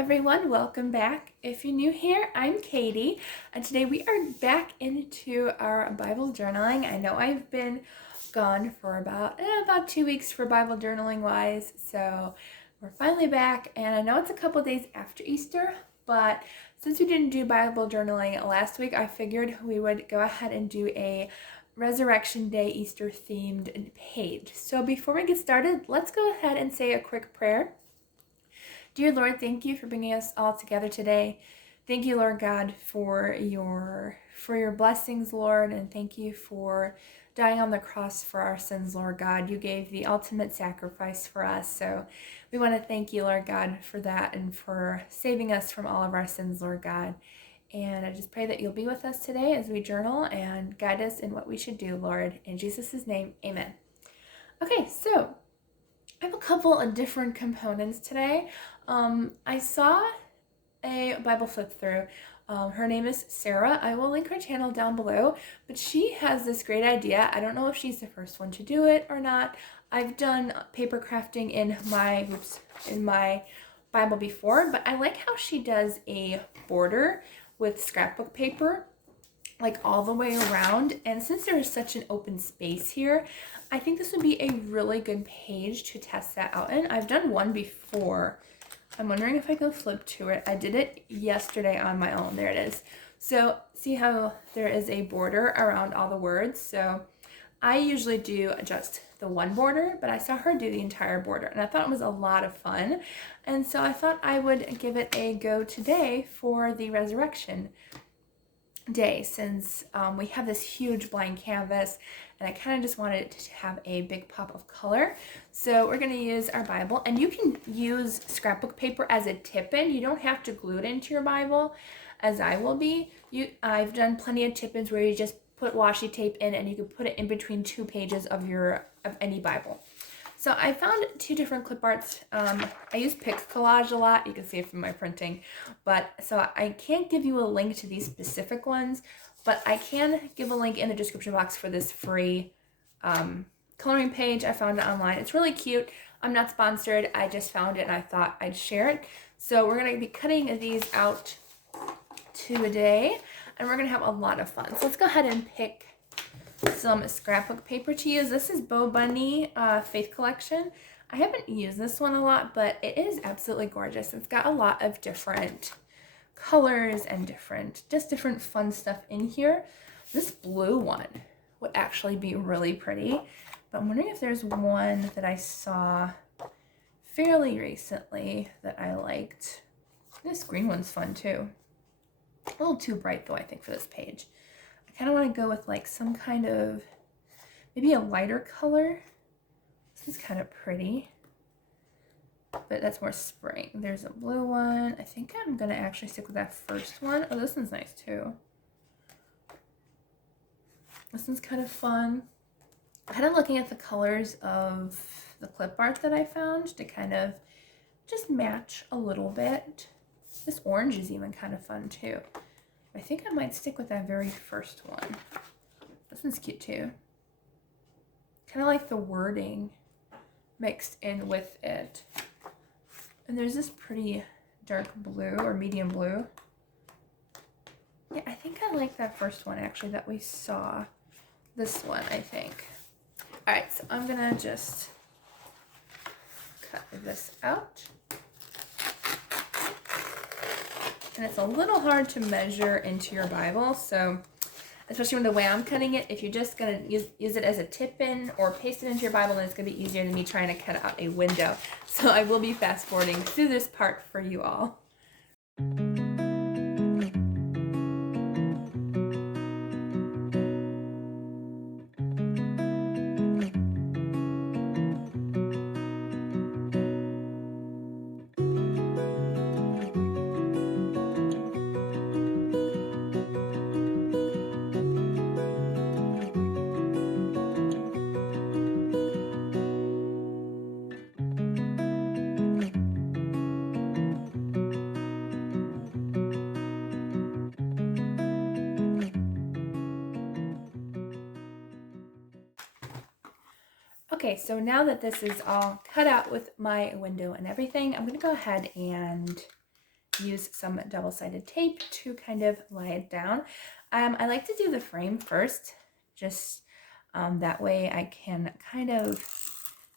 everyone, welcome back. If you're new here, I'm Katie, and today we are back into our Bible journaling. I know I've been gone for about 2 weeks for Bible journaling wise, so we're finally back, and I know it's a couple days after Easter, but since we didn't do Bible journaling last week, I figured we would go ahead and do a Resurrection Day Easter themed page. So before we get started, let's go ahead and say a quick prayer. Dear Lord, thank you for bringing us all together today. Thank you, Lord God, for your blessings, Lord, and thank you for dying on the cross for our sins, Lord God. You gave the ultimate sacrifice for us, so we want to thank you, Lord God, for that and for saving us from all of our sins, Lord God. And I just pray that you'll be with us today as we journal and guide us in what we should do, Lord. In Jesus' name, amen. Okay, so I have a couple of different components today. I saw a Bible flip through. Her name is Sarah. I will link her channel down below, but she has this great idea. I don't know if she's the first one to do it or not. I've done paper crafting in my Bible before, but I like how she does a border with scrapbook paper like all the way around, and since there is such an open space here, I think this would be a really good page to test that out in. I've done one before. I'm wondering if I can flip to it. I did it yesterday on my own. There it is. So see how there is a border around all the words? So I usually do just the one border, but I saw her do the entire border, and I thought it was a lot of fun. And so I thought I would give it a go today for the Resurrection Day, since we have this huge blank canvas and I kind of just wanted it to have a big pop of color. So we're going to use our Bible, and you can use scrapbook paper as a tip-in. You don't have to glue it into your Bible, as I will be. I've done plenty of tip-ins where you just put washi tape in and you can put it in between two pages of any Bible. So I found two different clip arts. I use Pic Collage a lot. You can see it from my printing. So I can't give you a link to these specific ones, but I can give a link in the description box for this free coloring page. I found it online. It's really cute. I'm not sponsored. I just found it and I thought I'd share it. So we're going to be cutting these out today, and we're going to have a lot of fun. So let's go ahead and pick some scrapbook paper to use. This is Bo Bunny Faith Collection. I haven't used this one a lot, but it is absolutely gorgeous. It's got a lot of different colors and different fun stuff in here. This blue one would actually be really pretty, but I'm wondering if there's one that I saw fairly recently that I liked. This green one's fun too. A little too bright though, I think, for this page. I kind of want to go with like some kind of, maybe a lighter color. This is kind of pretty, but that's more spring. There's a blue one. I think I'm going to actually stick with that first one. Oh, this one's nice too. This one's kind of fun. Kind of looking at the colors of the clip art that I found to kind of just match a little bit. This orange is even kind of fun too. I think I might stick with that very first one. This one's cute too. Kind of like the wording mixed in with it. And there's this pretty dark blue or medium blue. Yeah, I think I like that first one actually that we saw. This one, I think. All right, so I'm gonna just cut this out. And it's a little hard to measure into your Bible, so especially when the way I'm cutting it, if you're just going to use it as a tip-in or paste it into your Bible, then it's going to be easier than me trying to cut out a window. So I will be fast-forwarding through this part for you all. Okay, so now that this is all cut out with my window and everything, I'm going to go ahead and use some double-sided tape to kind of lay it down. I like to do the frame first, just that way I can kind of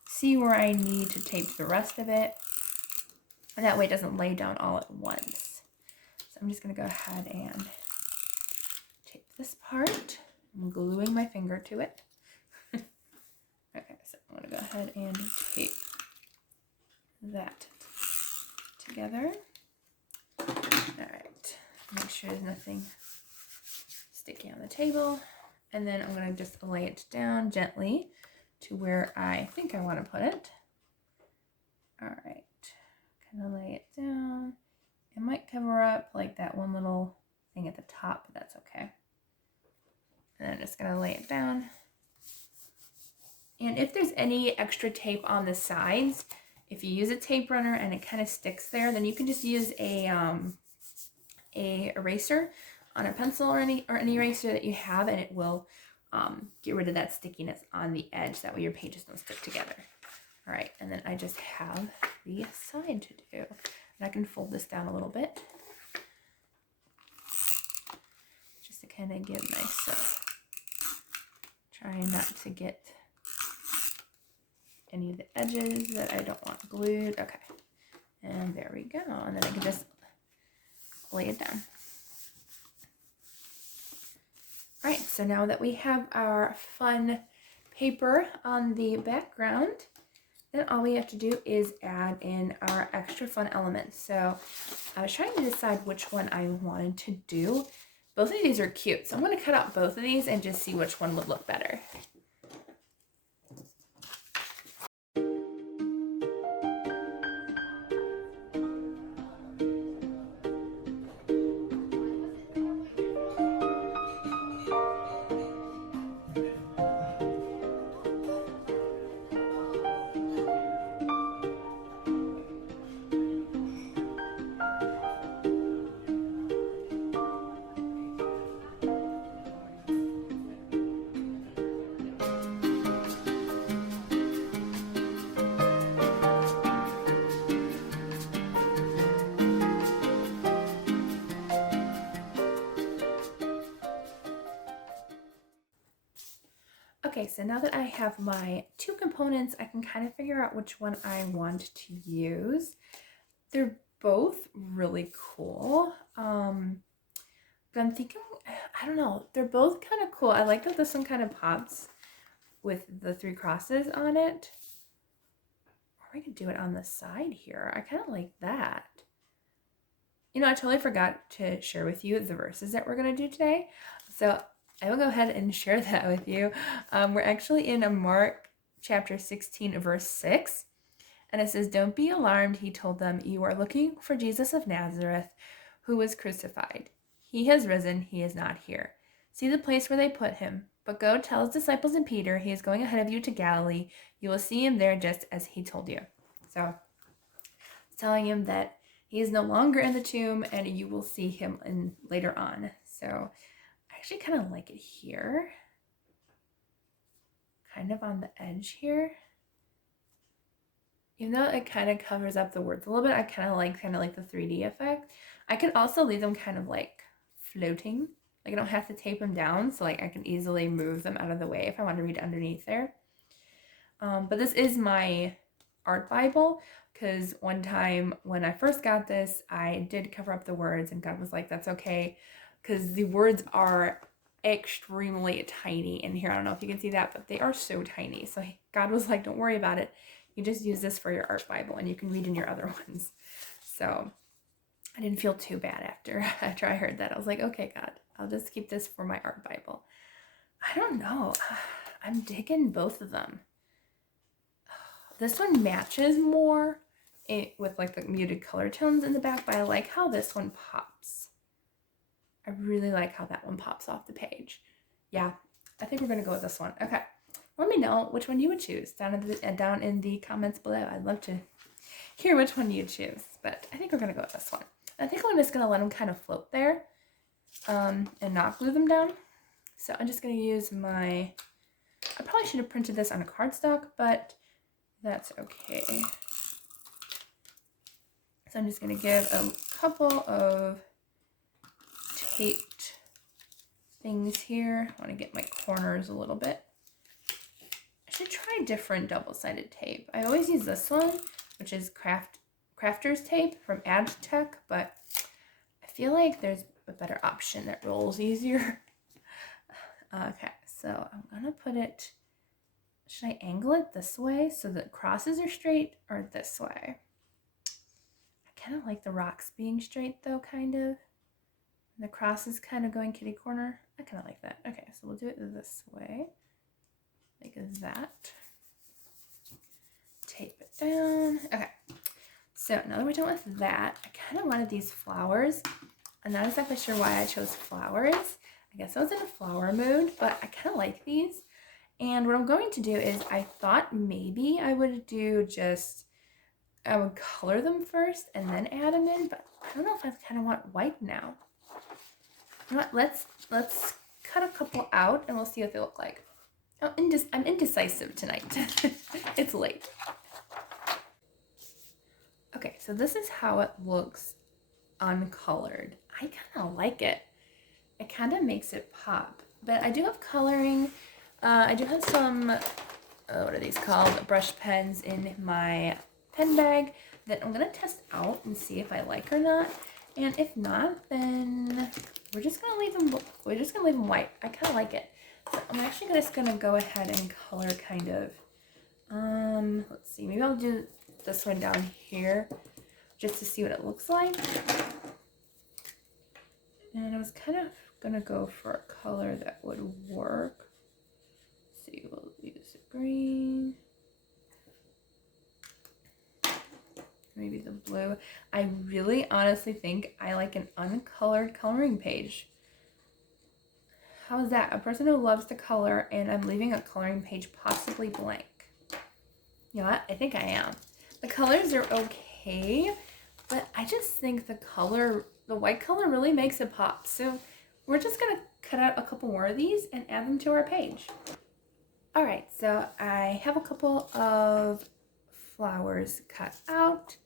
see where I need to tape the rest of it, and that way it doesn't lay down all at once. So I'm just going to go ahead and tape this part. I'm gluing my finger to it. Okay, so I'm going to go ahead and tape that together. All right, make sure there's nothing sticky on the table. And then I'm going to just lay it down gently to where I think I want to put it. All right, kind of lay it down. It might cover up like that one little thing at the top, but that's okay. And I'm just going to lay it down. And if there's any extra tape on the sides, if you use a tape runner and it kind of sticks there, then you can just use a eraser on a pencil or any eraser that you have, and it will get rid of that stickiness on the edge. That way your pages don't stick together. All right, and then I just have the side to do. And I can fold this down a little bit just to kind of give nice, trying not to get any of the edges that I don't want glued. Okay, and there we go. And then I can just lay it down. All right, so now that we have our fun paper on the background, then all we have to do is add in our extra fun elements. So I was trying to decide which one I wanted to do. Both of these are cute, so I'm going to cut out both of these and just see which one would look better. Okay, so now that I have my two components, I can kind of figure out which one I want to use. They're both really cool. But I'm thinking, I don't know, they're both kind of cool. I like that this one kind of pops with the 3 crosses on it. Or I could do it on the side here. I kind of like that. You know, I totally forgot to share with you the verses that we're going to do today. So I will go ahead and share that with you. We're actually in Mark chapter 16, verse 6. And it says, "Don't be alarmed," he told them. "You are looking for Jesus of Nazareth, who was crucified. He has risen. He is not here. See the place where they put him. But go tell his disciples and Peter, he is going ahead of you to Galilee. You will see him there just as he told you." So it's telling him that he is no longer in the tomb and you will see him later on. So I actually kind of like it here. Kind of on the edge here. Even though it kind of covers up the words a little bit, I kind of like the 3D effect. I could also leave them kind of like floating. Like I don't have to tape them down, so like I can easily move them out of the way if I want to read underneath there. But this is my art Bible, because one time when I first got this, I did cover up the words and God was like, that's okay, because the words are extremely tiny in here. I don't know if you can see that, but they are so tiny. So God was like, don't worry about it. You just use this for your art Bible and you can read in your other ones. So I didn't feel too bad after I heard that. I was like, okay, God, I'll just keep this for my art Bible. I don't know. I'm digging both of them. This one matches more with like the muted color tones in the back, but I like how this one pops. I really like how that one pops off the page. Yeah, I think we're going to go with this one. Okay. Let me know which one you would choose down in the comments below. I'd love to hear which one you choose, but I think we're going to go with this one. I think I'm just going to let them kind of float there and not glue them down. So I'm just going to use I probably should have printed this on a cardstock, but that's okay. So I'm just going to give a couple of taped things here. I want to get my corners a little bit. I should try different double-sided tape. I always use this one, which is crafter's tape from AdTech, but I feel like there's a better option that rolls easier. Okay, so I'm going to put it, should I angle it this way so the crosses are straight, or this way? I kind of like the rocks being straight though, kind of. The cross is kind of going kitty corner. I kind of like that. Okay, so we'll do it this way, like that. Tape it down. Okay, so now that we're done with that, I kind of wanted these flowers. I'm not exactly sure why I chose flowers. I guess I was in a flower mood, but I kind of like these. And what I'm going to do is I thought maybe I would do just, I would color them first and then add them in, but I don't know if I kind of want white now. You know what, let's cut a couple out and we'll see what they look like. Oh, I'm indecisive tonight. It's late. Okay, so this is how it looks uncolored. I kind of like it. It kind of makes it pop. But I do have coloring. I do have some, what are these called? Brush pens in my pen bag that I'm going to test out and see if I like or not. And if not, then we're just going to leave them white. I kind of like it. So I'm actually just going to go ahead and color kind of, let's see, maybe I'll do this one down here just to see what it looks like. And I was kind of going to go for a color that would work. Let's see, we'll use green. Maybe the blue. I really honestly think I like an uncolored coloring page. How is that? A person who loves to color and I'm leaving a coloring page possibly blank. You know what? I think I am. The colors are okay, but I just think the white color really makes it pop. So we're just gonna cut out a couple more of these and add them to our page. All right, so I have a couple of flowers cut out.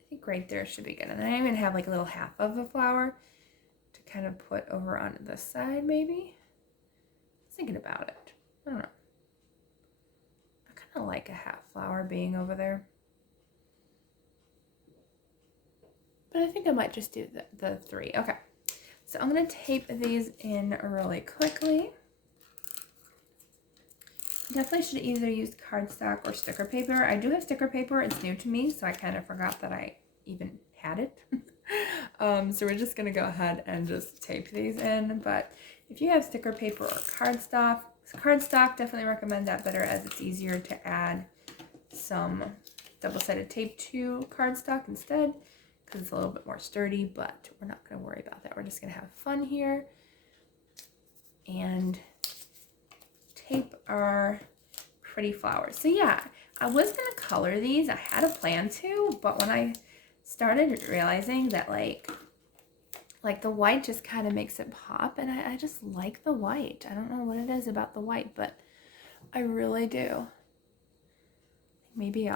I think right there should be good. And then I even have like a little half of a flower to kind of put over on this side maybe. I was thinking about it. I don't know. I kind of like a half flower being over there. But I think I might just do the three. Okay, so I'm going to tape these in really quickly. Definitely should either use cardstock or sticker paper. I do have sticker paper. It's new to me, so I kind of forgot that I even had it. So we're just going to go ahead and just tape these in. But if you have sticker paper or cardstock, definitely recommend that better as it's easier to add some double-sided tape to cardstock instead because it's a little bit more sturdy, but we're not going to worry about that. We're just going to have fun here and tape our pretty flowers. So yeah, I was going to color these. I had a plan to, but when I started realizing that like the white just kind of makes it pop, and I just like the white. I don't know what it is about the white, but I really do. Maybe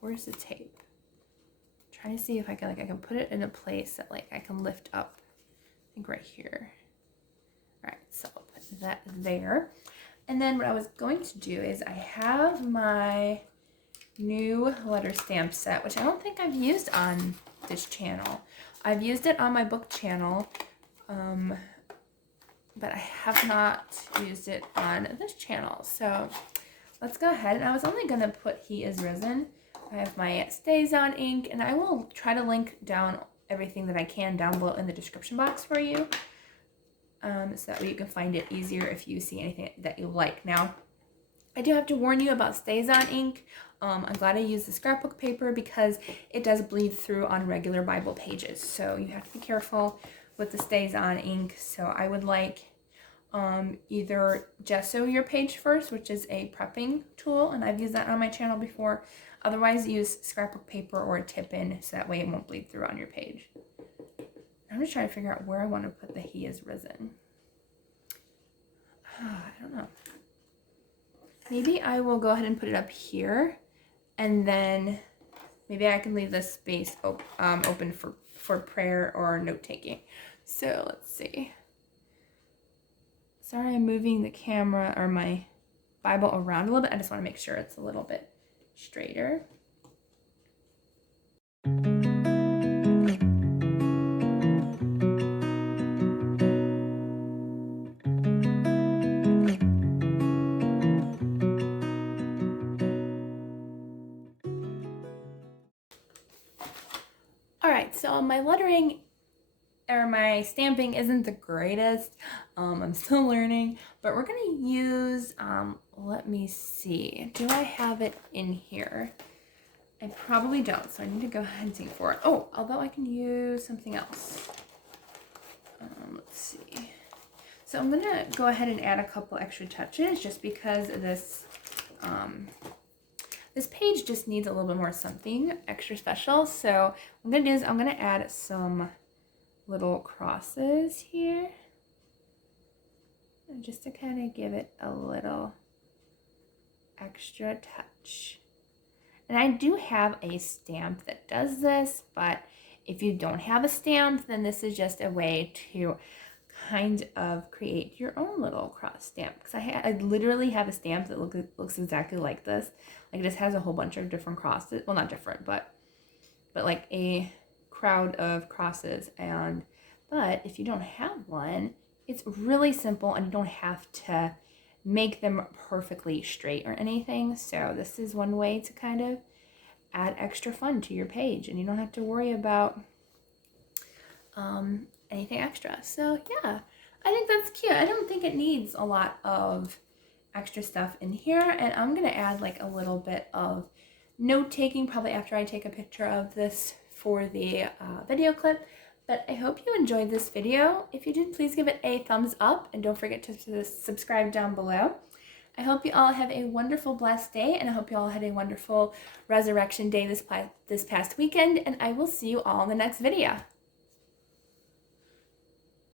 where's the tape? I'm trying to see if I can put it in a place that like I can lift up. I think right here. All right, so I'll put that there. And then what I was going to do is I have my new letter stamp set, which I don't think I've used on this channel. I've used it on my book channel, but I have not used it on this channel. So let's go ahead. And I was only going to put He Is Risen. I have my Staz-On ink, and I will try to link down everything that I can down below in the description box for you. So that way you can find it easier if you see anything that you like. Now, I do have to warn you about Staz-On ink. I'm glad I used the scrapbook paper because it does bleed through on regular Bible pages. So you have to be careful with the Staz-On ink. So I would like either gesso your page first, which is a prepping tool, and I've used that on my channel before. Otherwise, use scrapbook paper or a tip-in so that way it won't bleed through on your page. I'm just trying to figure out where I want to put the He Is Risen. I don't know. Maybe I will go ahead and put it up here, and then maybe I can leave this space open for prayer or note-taking. So let's see. Sorry I'm moving the camera or my Bible around a little bit. I just want to make sure it's a little bit straighter. Alright, so my lettering or my stamping isn't the greatest. I'm still learning, but we're going to use, let me see, do I have it in here? I probably don't, so I need to go ahead and see for it. Oh, although I can use something else. Let's see. So I'm going to go ahead and add a couple extra touches just because this this page just needs a little bit more something extra special. So what I'm going to do is I'm going to add some little crosses here just to kind of give it a little extra touch. And I do have a stamp that does this, but if you don't have a stamp, then this is just a way to kind of create your own little cross stamp. Because I literally have a stamp that looks exactly like this. Like it just has a whole bunch of different crosses. Well, not different, but like a crowd of crosses. But if you don't have one, it's really simple and you don't have to make them perfectly straight or anything. So this is one way to kind of add extra fun to your page and you don't have to worry about anything extra. So yeah, I think that's cute. I don't think it needs a lot of extra stuff in here, and I'm gonna add like a little bit of note taking probably after I take a picture of this for the video clip. But I hope you enjoyed this video. If you did, please give it a thumbs up and don't forget to subscribe down below. I hope you all have a wonderful, blessed day, and I hope you all had a wonderful Resurrection Day this past weekend, and I will see you all in the next video.